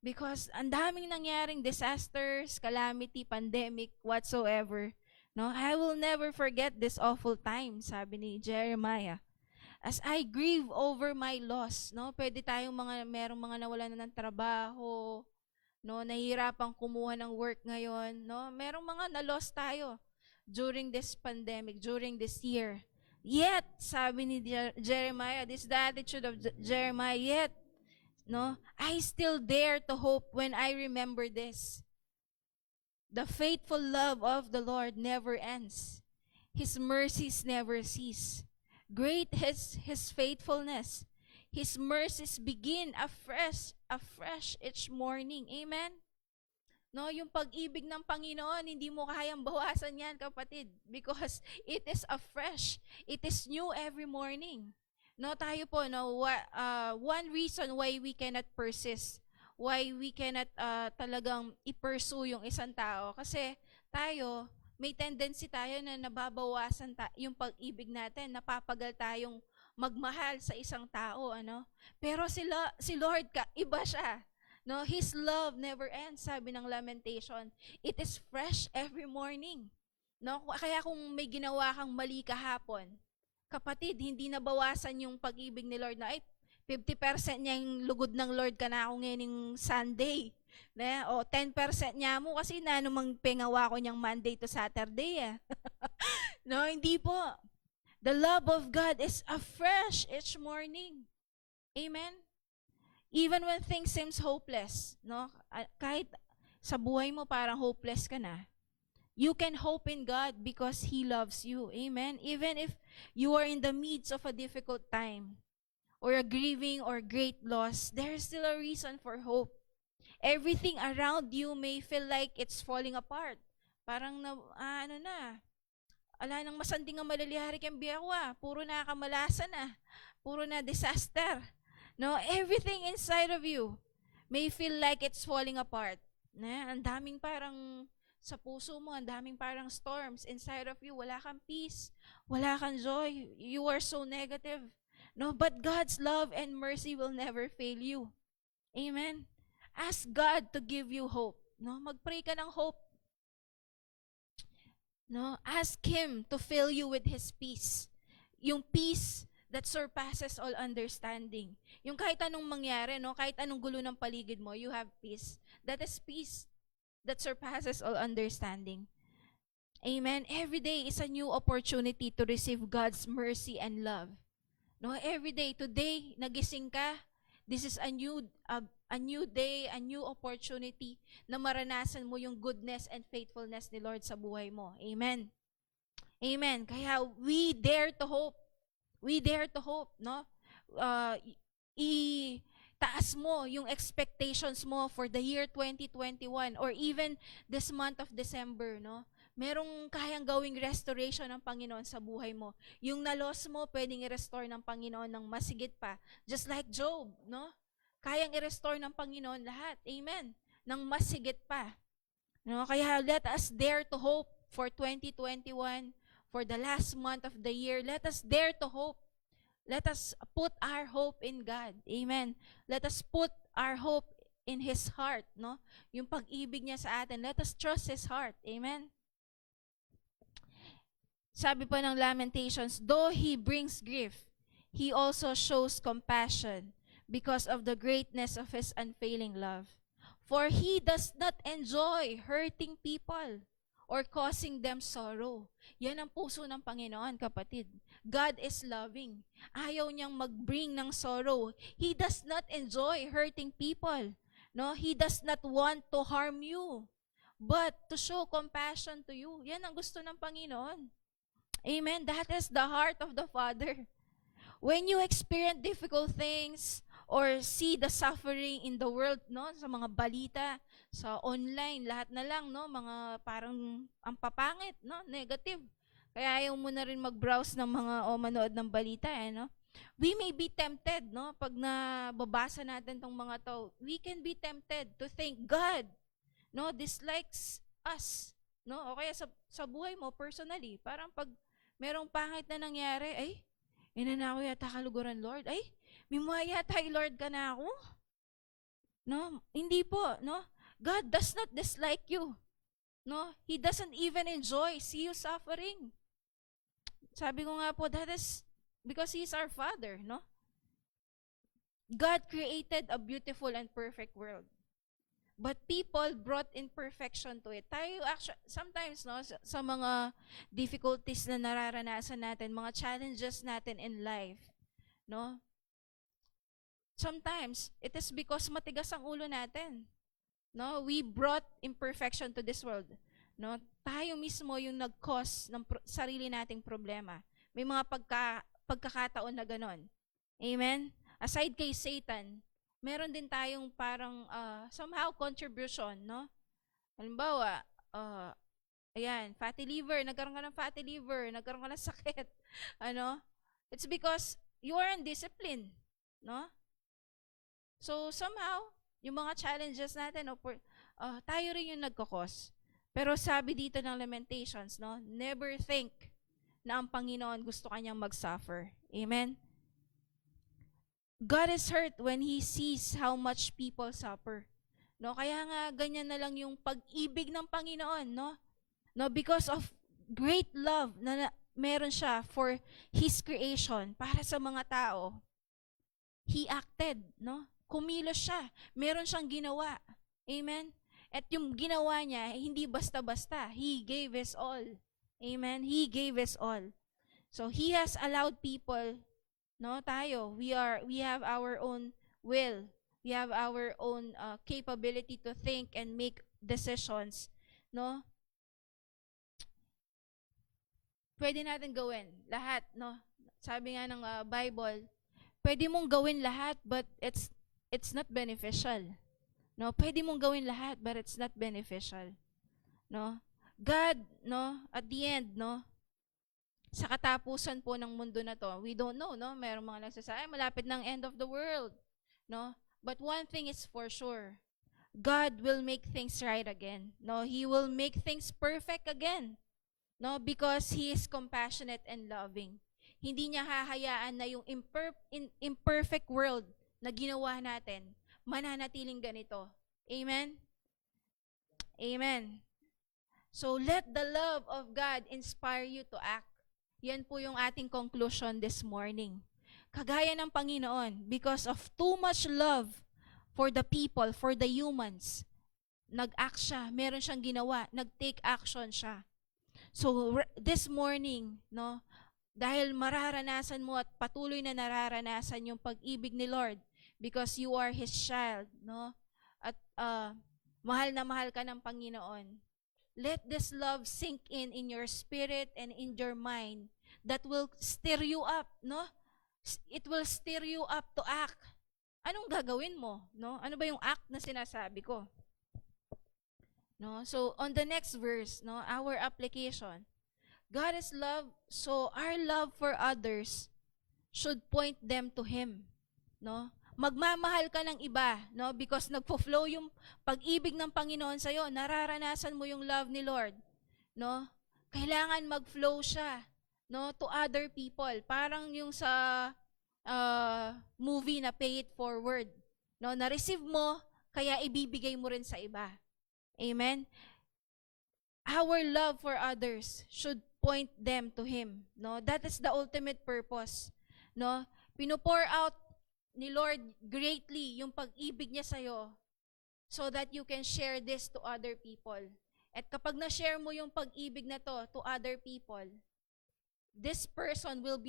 because ang daming nangyaring disasters, calamity, pandemic, whatsoever. No? I will never forget this awful time, sabi ni Jeremiah. As I grieve over my loss, no? Pwede tayong merong mga nawalan na ng trabaho, no? Nahihirapang kumuha ng work ngayon, no? Merong mga na-loss tayo during this pandemic, during this year. Yet, sabi ni Jeremiah, this is the attitude of Jeremiah, yet, no, I still dare to hope when I remember this. The faithful love of the Lord never ends. His mercies never cease. Great is His faithfulness. His mercies begin afresh each morning. Amen? No, yung pag-ibig ng Panginoon, hindi mo kayang bawasan yan, kapatid. Because it is afresh. It is new every morning. No, tayo po, no, one reason why we cannot persist, why we cannot talagang i-pursue yung isang tao, kasi tayo, may tendency tayo na nababawasan yung pag-ibig natin, napapagal tayong magmahal sa isang tao, ano? Pero si Lord iba siya. No, His love never ends, sabi ng Lamentation. It is fresh every morning. No, kaya kung may ginawa kang mali kahapon, kapatid, hindi nabawasan yung pag-ibig ni Lord na, ay, 50% niya yung lugod ng Lord ka na ako ngayon Sunday. Na, o 10% niya mo kasi na namang pengawa ko niyang Monday to Saturday. No, hindi po. The love of God is afresh each morning. Amen? Even when things seems hopeless, no? Kahit sa buhay mo parang hopeless ka na, you can hope in God because He loves you. Amen? Even if you are in the midst of a difficult time or a grieving or great loss, there is still a reason for hope. Everything around you may feel like it's falling apart. Parang ala nang masanding ang malalihari kang biyawa, puro na kamalasan na, puro na disaster. No, everything inside of you may feel like it's falling apart. Ang daming parang sa puso mo, ang daming parang storms inside of you. Wala kang peace, wala kang joy. You are so negative. No, but God's love and mercy will never fail you. Amen. Ask God to give you hope. No, magpray ka ng hope. No, ask Him to fill you with His peace. Yung peace that surpasses all understanding. Yung kahit anong mangyari, no, kahit anong gulo ng paligid mo, you have peace. That is peace that surpasses all understanding. Amen. Every day is a new opportunity to receive God's mercy and love. No, every day, today, nagising ka, this is a new day, a new opportunity na maranasan mo yung goodness and faithfulness ni Lord sa buhay mo. Amen. Amen. Kaya we dare to hope. We dare to hope, no? Itaas mo yung expectations mo for the year 2021 or even this month of December, no? Merong kayang gawing restoration ng Panginoon sa buhay mo. Yung na-loss mo, pwedeng i-restore ng Panginoon ng masigit pa. Just like Job, no? Kayang i-restore ng Panginoon lahat. Amen. Ng masigit pa. No? Kaya let us dare to hope for 2021, for the last month of the year. Let us dare to hope. Let us put our hope in God. Amen. Let us put our hope in His heart, no? Yung pag-ibig niya sa atin. Let us trust His heart. Amen. Sabi po ng Lamentations, though He brings grief, He also shows compassion because of the greatness of His unfailing love. For He does not enjoy hurting people or causing them sorrow. Yan ang puso ng Panginoon, kapatid. God is loving. Ayaw niyang mag-bring ng sorrow. He does not enjoy hurting people. No, He does not want to harm you, but to show compassion to you. Yan ang gusto ng Panginoon. Amen. That is the heart of the Father. When you experience difficult things or see the suffering in the world, no, sa mga balita, sa online, lahat na lang, no, mga parang ang papangit, no, negative. Kaya ayaw mo na rin mag-browse ng mga o manood ng balita, no. We may be tempted, no, pag nababasa natin tong mga to, we can be tempted to think God, no, dislikes us, no, o kaya sa buhay mo personally, parang pag merong pangit na nangyari, ay, inanako yata kaluguran, Lord, ay, mimwa yata, Lord ka na ako. No, hindi po, no. God does not dislike you. No, He doesn't even enjoy see you suffering. Sabi ko nga po, that is because He is our Father, no? God created a beautiful and perfect world. But people brought imperfection to it. Tayo actually, sometimes, no, sa mga difficulties na nararanasan natin, mga challenges natin in life, no? Sometimes, it is because matigas ang ulo natin. No, we brought imperfection to this world. No, tayo mismo yung nag-cause ng sarili nating problema. May mga pagkakataon na ganon. Amen? Aside kay Satan, meron din tayong parang somehow contribution, no? Halimbawa, ayan, fatty liver, nagkaroon ka ng fatty liver, nagkaroon ka ng sakit. Ano? It's because you are undisciplined, no? So somehow, yung mga challenges natin, tayo rin yung nagkakos. Pero sabi dito ng Lamentations, no? Never think na ang Panginoon gusto kanyang mag-suffer. Amen? God is hurt when He sees how much people suffer. No? Kaya nga, ganyan na lang yung pag-ibig ng Panginoon, no? No, because of great love na meron siya for His creation, para sa mga tao, He acted, no? Kumilos siya. Meron siyang ginawa. Amen? At yung ginawa niya, hindi basta-basta. He gave His all. Amen? He gave His all. So, He has allowed people, no, tayo, we have our own will. We have our own capability to think and make decisions, no? Pwede natin gawin lahat, no? Sabi nga ng Bible, pwede mong gawin lahat, but it's not beneficial. No, pwede mong gawin lahat, but it's not beneficial. No? God, no, at the end, no, sa katapusan po ng mundo na to, we don't know, no? Merong mga nagsasabi, malapit ng end of the world, no? But one thing is for sure, God will make things right again. No, He will make things perfect again. No, because He is compassionate and loving. Hindi niya hahayaan na yung imperfect world na ginawa natin mananatiling ganito. Amen? Amen. So let the love of God inspire you to act. Yan po yung ating conclusion this morning. Kagaya ng Panginoon, because of too much love for the people, for the humans, nag-act siya, meron siyang ginawa, nag-take action siya. So this morning, no, dahil mararanasan mo at patuloy na nararanasan yung pag-ibig ni Lord, because you are His child, no? At mahal na mahal ka ng Panginoon. Let this love sink in your spirit and in your mind. That will stir you up, no? It will stir you up to act. Anong gagawin mo, no? Ano ba yung act na sinasabi ko? No? So on the next verse, no, our application. God is love, so our love for others should point them to Him, no? Magmamahal ka ng iba, no? Because nagfo-flow yung pag-ibig ng Panginoon sa iyo, nararanasan mo yung love ni Lord, no? Kailangan mag-flow siya, no, to other people. Parang yung sa movie na Pay It Forward, no? Na-receive mo, kaya ibibigay mo rin sa iba. Amen? Our love for others should point them to Him, no? That is the ultimate purpose, no? Pino-pour out ni Lord greatly yung pag-ibig niya sa'yo so that you can share this to other people. At kapag na-share mo yung pag-ibig na to other people, this person will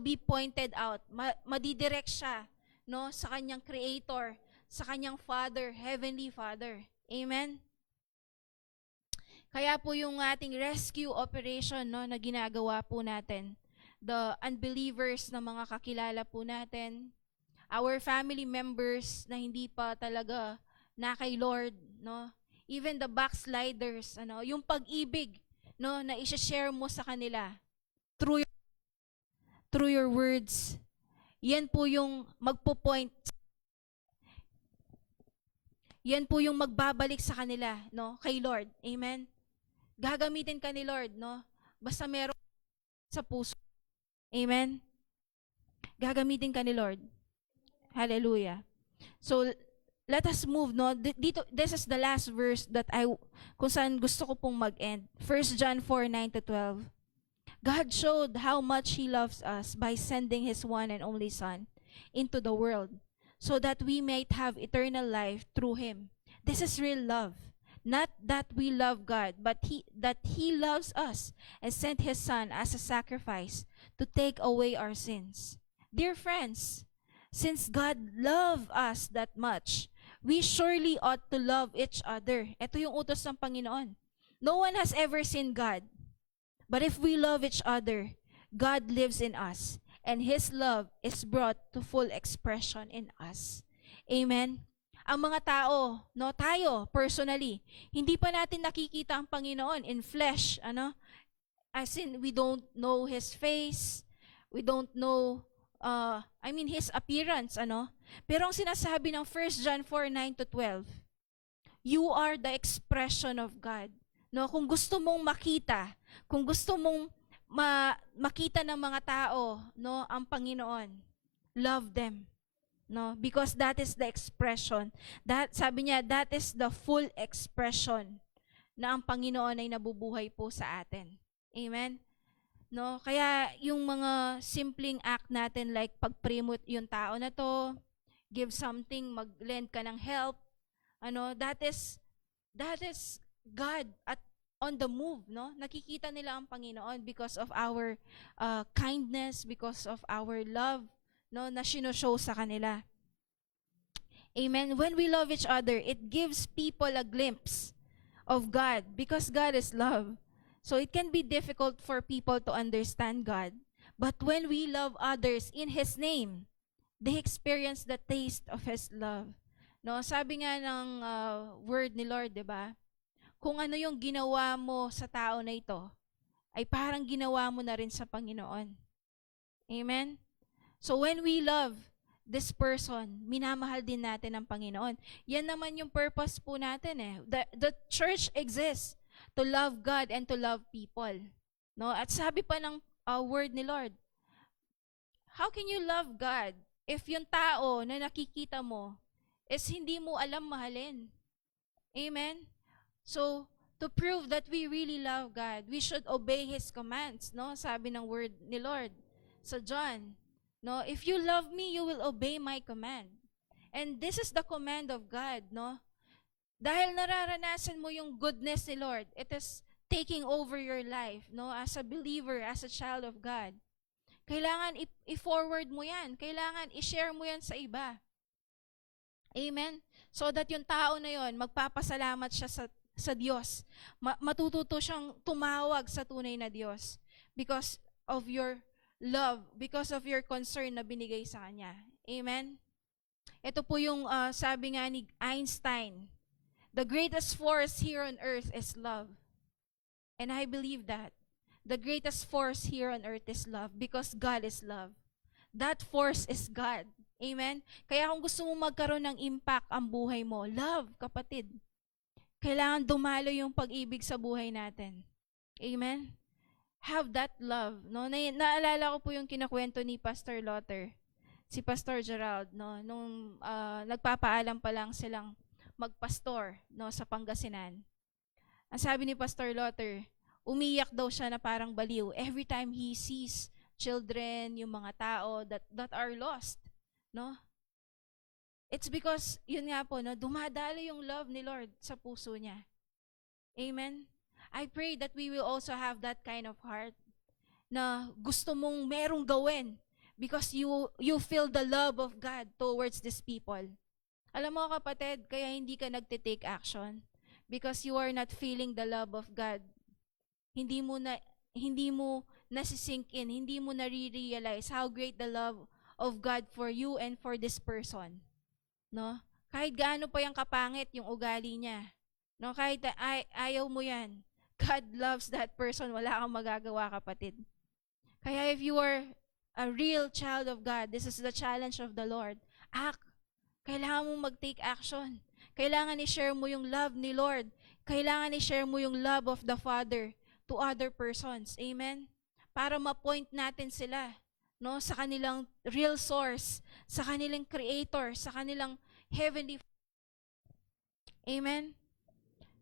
be pointed out. Madidirect siya, no, sa kanyang Creator, sa kanyang Father, Heavenly Father. Amen? Kaya po yung ating rescue operation, no, na ginagawa po natin, the unbelievers na mga kakilala po natin, our family members na hindi pa talaga na kay Lord, no? Even the backsliders, ano, yung pag-ibig, no, na i-share mo sa kanila through your words. Yan po yung magpo-point. Yan po yung magbabalik sa kanila, no, kay Lord. Amen. Gagamitin ka ni Lord, no? Basta meron sa puso. Amen? Gagamitin ka ni Lord. Hallelujah. So, let us move, no? Dito, this is the last verse that kung saan gusto ko pong mag-end. 1 John 4:9-12. God showed how much He loves us by sending His one and only Son into the world so that we might have eternal life through Him. This is real love. Not that we love God, but that He loves us and sent His Son as a sacrifice to take away our sins. Dear friends, since God loved us that much, we surely ought to love each other. Ito yung utos ng Panginoon. No one has ever seen God. But if we love each other, God lives in us, and His love is brought to full expression in us. Amen? Ang mga tao, no, tayo, personally, hindi pa natin nakikita ang Panginoon in flesh, ano? As in, we don't know His face, we don't know, His appearance, ano? Pero ang sinasabi ng 1 John 4:9-12, you are the expression of God. No, kung gusto mong makita, kung gusto mong makita ng mga tao, no, ang Panginoon, love them. No, because that is the expression. That sabi niya, that is the full expression na ang Panginoon ay nabubuhay po sa atin. Amen. No, kaya yung mga simpleng act natin like pag-pray mo yung tao na to, give something, mag-lend ka ng help, ano, that is God at on the move, no? Nakikita nila ang Panginoon because of our kindness, because of our love, no, na sino-show sa kanila. Amen. When we love each other, it gives people a glimpse of God because God is love. So it can be difficult for people to understand God. But when we love others in His name, they experience the taste of His love. No, sabi nga ng word ni Lord, 'di ba? Kung ano yung ginawa mo sa tao na ito, ay parang ginawa mo na rin sa Panginoon. Amen? So when we love this person, minamahal din natin ang Panginoon. Yan naman yung purpose po natin eh. The church exists to love God and to love people. No? At sabi pa ng word ni Lord, how can you love God if yung tao na nakikita mo is hindi mo alam mahalin? Amen? So, to prove that we really love God, we should obey His commands, no? Sabi ng word ni Lord sa John, no? If you love me, you will obey my command. And this is the command of God, no? Dahil nararanasan mo yung goodness ni Lord, it is taking over your life, no? As a believer, as a child of God. Kailangan i-forward mo yan. Kailangan i-share mo yan sa iba. Amen? So that yung tao na yon magpapasalamat siya sa Diyos. Matututo siyang tumawag sa tunay na Diyos because of your love, because of your concern na binigay sa Kanya. Amen? Ito po yung sabi nga ni Einstein, the greatest force here on earth is love. And I believe that. The greatest force here on earth is love because God is love. That force is God. Amen? Kaya kung gusto mo magkaroon ng impact ang buhay mo, love, kapatid. Kailangan dumalo yung pag-ibig sa buhay natin. Amen? Have that love. No? Naalala ko po yung kinakwento ni Pastor Lotter, si Pastor Gerald, no? Nung nagpapaalam pa lang silang magpastor, no, sa Pangasinan. Ang sabi ni Pastor Lotter, umiyak daw siya na parang baliw every time he sees children, yung mga tao that are lost. No? It's because, yun nga po, no, dumadalo yung love ni Lord sa puso niya. Amen? I pray that we will also have that kind of heart na gusto mong merong gawin because you feel the love of God towards these people. Alam mo kapatid, kaya hindi ka nagte-take action because you are not feeling the love of God. Hindi mo nasisink in, hindi mo nare-realize how great the love of God for you and for this person. No? Kahit gaano pa yung kapangit yung ugali niya. No? Kahit ayaw mo yan. God loves that person. Wala kang magagawa, kapatid. Kaya if you are a real child of God, this is the challenge of the Lord. Act. Kailangan mong mag-take action. Kailangan i-share mo yung love ni Lord. Kailangan i-share mo yung love of the Father to other persons. Amen? Para ma-point natin sila, no, sa kanilang real source, sa kanilang creator, sa kanilang heavenly. Amen?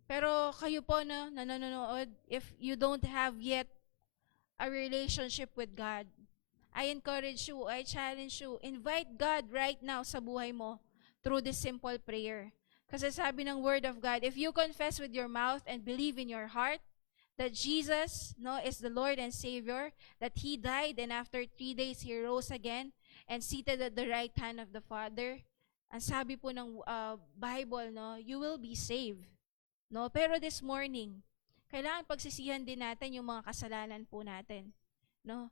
Pero kayo po na nanonood, if you don't have yet a relationship with God, I encourage you, I challenge you, invite God right now sa buhay mo through this simple prayer. Kasi sabi ng Word of God, if you confess with your mouth and believe in your heart that Jesus, no, is the Lord and Savior, that He died and after 3 days He rose again and seated at the right hand of the Father, Ang sabi po ng Bible, no, you will be saved. No? Pero this morning, kailangan pagsisihan din natin yung mga kasalanan po natin. No?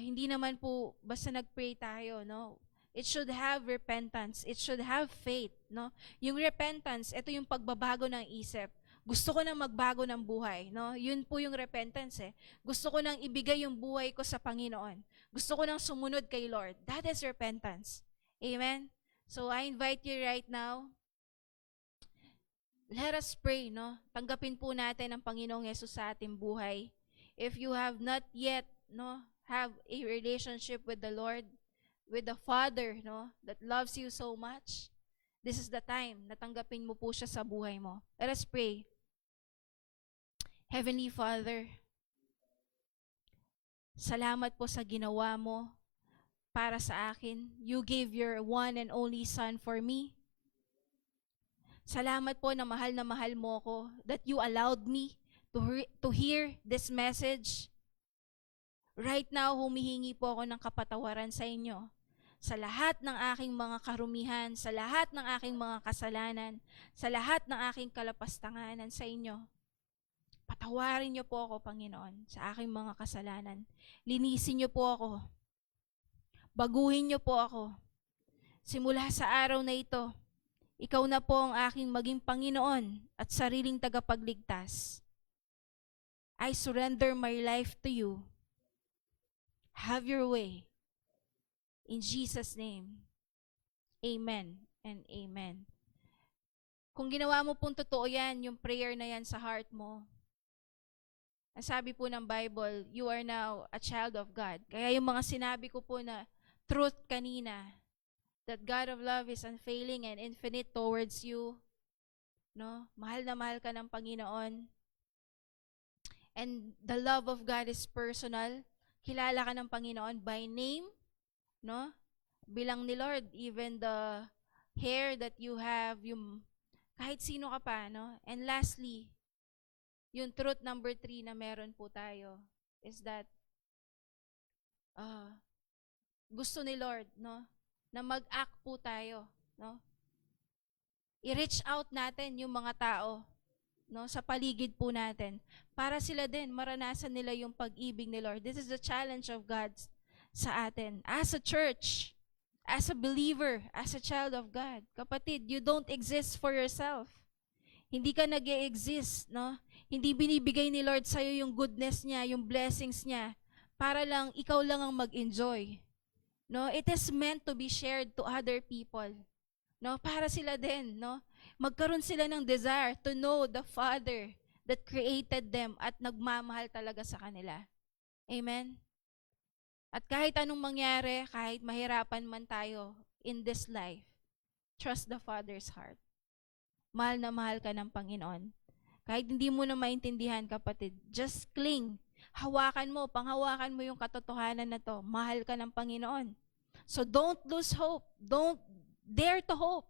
Hindi naman po basta nag-pray tayo, no? It should have repentance. It should have faith, no? Yung repentance, ito yung pagbabago ng isip. Gusto ko nang magbago ng buhay, no? Yun po yung repentance eh. Gusto ko nang ibigay yung buhay ko sa Panginoon. Gusto ko nang sumunod kay Lord. That is repentance. Amen? So I invite you right now, let us pray, no? Tanggapin po natin ang Panginoong Yesus sa ating buhay. If you have not yet, no, have a relationship with the Lord, with the Father, no, that loves you so much, this is the time na tanggapin mo po siya sa buhay mo. Let us pray. Heavenly Father, salamat po sa ginawa mo para sa akin. You gave your one and only Son for me. Salamat po na mahal mo ko, that you allowed me to hear this message. Right now, humihingi po ako ng kapatawaran sa inyo. Sa lahat ng aking mga karumihan, sa lahat ng aking mga kasalanan, sa lahat ng aking kalapastanganan sa inyo. Patawarin niyo po ako, Panginoon, sa aking mga kasalanan. Linisin niyo po ako. Baguhin niyo po ako. Simula sa araw na ito, ikaw na po ang aking maging Panginoon at sariling tagapagligtas. I surrender my life to you. Have your way. In Jesus' name, amen and amen. Kung ginawa mo pong totoo yan, yung prayer na yan sa heart mo, ang sabi po ng Bible, you are now a child of God. Kaya yung mga sinabi ko po na truth kanina, that God of love is unfailing and infinite towards you. No? Mahal na mahal ka ng Panginoon. And the love of God is personal. Kilala ka ng Panginoon by name. No? Bilang ni Lord, even the hair that you have, yung kahit sino ka pa. No? And lastly, yung truth number 3 na meron po tayo is that gusto ni Lord, no, na mag-act po tayo, no? I-reach out natin yung mga tao, no, sa paligid po natin para sila din maranasan nila yung pag-ibig ni Lord. This is the challenge of God sa atin as a church, as a believer, as a child of God. Kapatid, you don't exist for yourself. Hindi ka nag-e-exist, no? Hindi binibigay ni Lord sa'yo yung goodness niya, yung blessings niya para lang ikaw lang ang mag-enjoy. No, it is meant to be shared to other people. No, para sila din, no, magkaroon sila ng desire to know the Father that created them at nagmamahal talaga sa kanila. Amen. At kahit anong mangyari, kahit mahirapan man tayo in this life, trust the Father's heart. Mahal na mahal ka ng Panginoon. Kahit hindi mo na maintindihan, kapatid, just cling. Hawakan mo, panghawakan mo yung katotohanan na to. Mahal ka ng Panginoon. So don't lose hope. Don't dare to hope.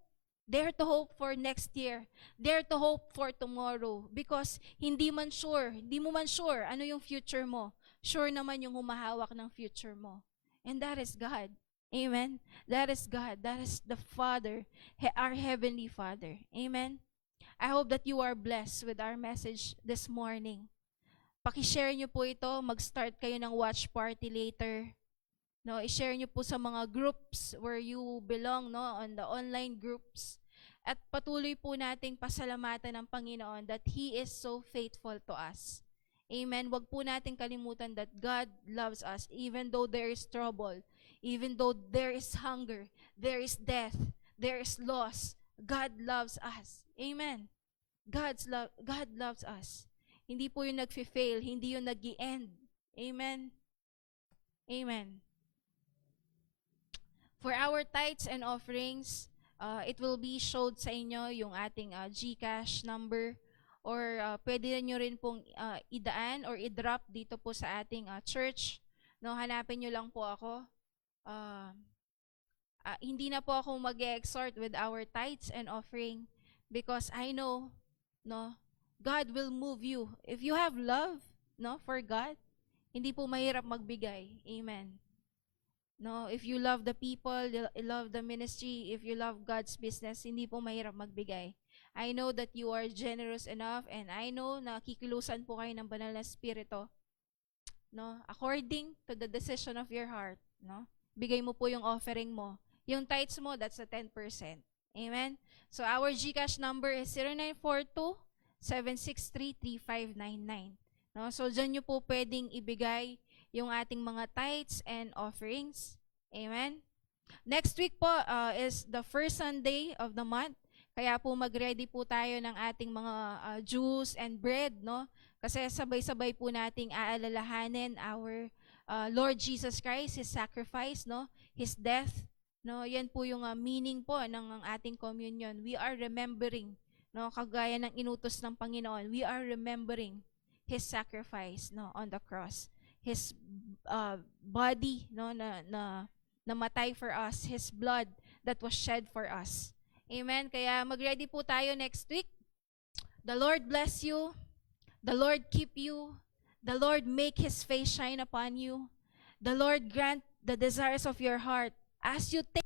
Dare to hope for next year. Dare to hope for tomorrow. Because hindi mo man sure ano yung future mo. Sure naman yung humahawak ng future mo. And that is God. Amen? That is God. That is the Father, our Heavenly Father. Amen? I hope that you are blessed with our message this morning. Pakishare nyo po ito. Mag-start kayo ng watch party later. No, i-share nyo po sa mga groups where you belong, no, on the online groups. At patuloy po nating pasalamatan ng Panginoon that He is so faithful to us. Amen. Wag po nating kalimutan that God loves us even though there is trouble, even though there is hunger, there is death, there is loss. God loves us. Amen. God loves us. Hindi po yung nag-fail, hindi yung nag-i-end. Amen. Amen. For our tithes and offerings, it will be showed sa inyo yung ating GCash number, or pwede nyo rin pong idaan or i-drop dito po sa ating church. No, hanapin nyo lang po ako. Hindi na po ako mag-exhort with our tithes and offering because I know, no, God will move you. If you have love, no, for God, hindi po mahirap magbigay. Amen. No, if you love the people, love the ministry, if you love God's business, hindi po mahirap magbigay. I know that you are generous enough, and I know na kikilusan po kayo ng banal na spirito, no? According to the decision of your heart, no? Bigay mo po yung offering mo. Yung tithes mo, that's a 10%. Amen? So our GCash number is 0942-763-3599. No? So dyan nyo po pwedeng ibigay yung ating mga tithes and offerings. Amen? Next week po is the first Sunday of the month. Kaya po mag-ready po tayo ng ating mga juice and bread, no? Kasi sabay-sabay po nating aalalahanin our Lord Jesus Christ, His sacrifice, no? His death, no? Yan po yung meaning po ng ating communion. We are remembering, no? Kagaya ng inutos ng Panginoon, we are remembering His sacrifice, no, on the cross. His body, no, na namatay for us, His blood that was shed for us. Amen. Kaya mag-ready po tayo next week. The Lord bless you. The Lord keep you. The Lord make His face shine upon you. The Lord grant the desires of your heart as you take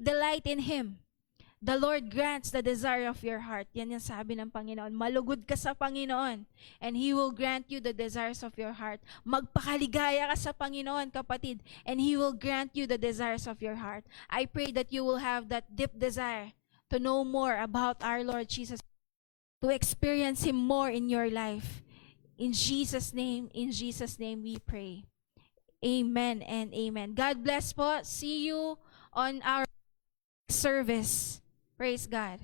delight in Him. The Lord grants the desire of your heart. Yan yung sabi ng Panginoon. Malugod ka sa Panginoon, and He will grant you the desires of your heart. Magpakaligaya ka sa Panginoon, kapatid, and He will grant you the desires of your heart. I pray that you will have that deep desire to know more about our Lord Jesus, to experience Him more in your life. In Jesus' name we pray. Amen and amen. God bless po. See you on our service. Praise God.